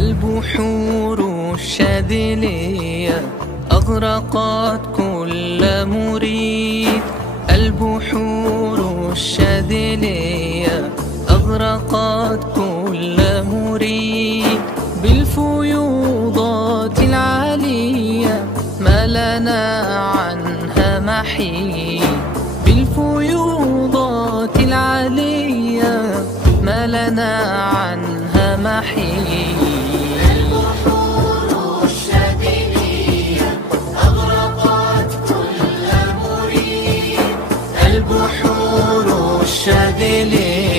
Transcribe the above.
البحور الشاذلية أغرقت كل مريد. البحور الشاذلية أغرقت كل مريد. بالفيوضات العالية ما لنا عنها محيد. بالفيوضات العالية ما لنا عنها محيد. البحور الشاذلية أغرقت كل مريد. البحور الشاذلية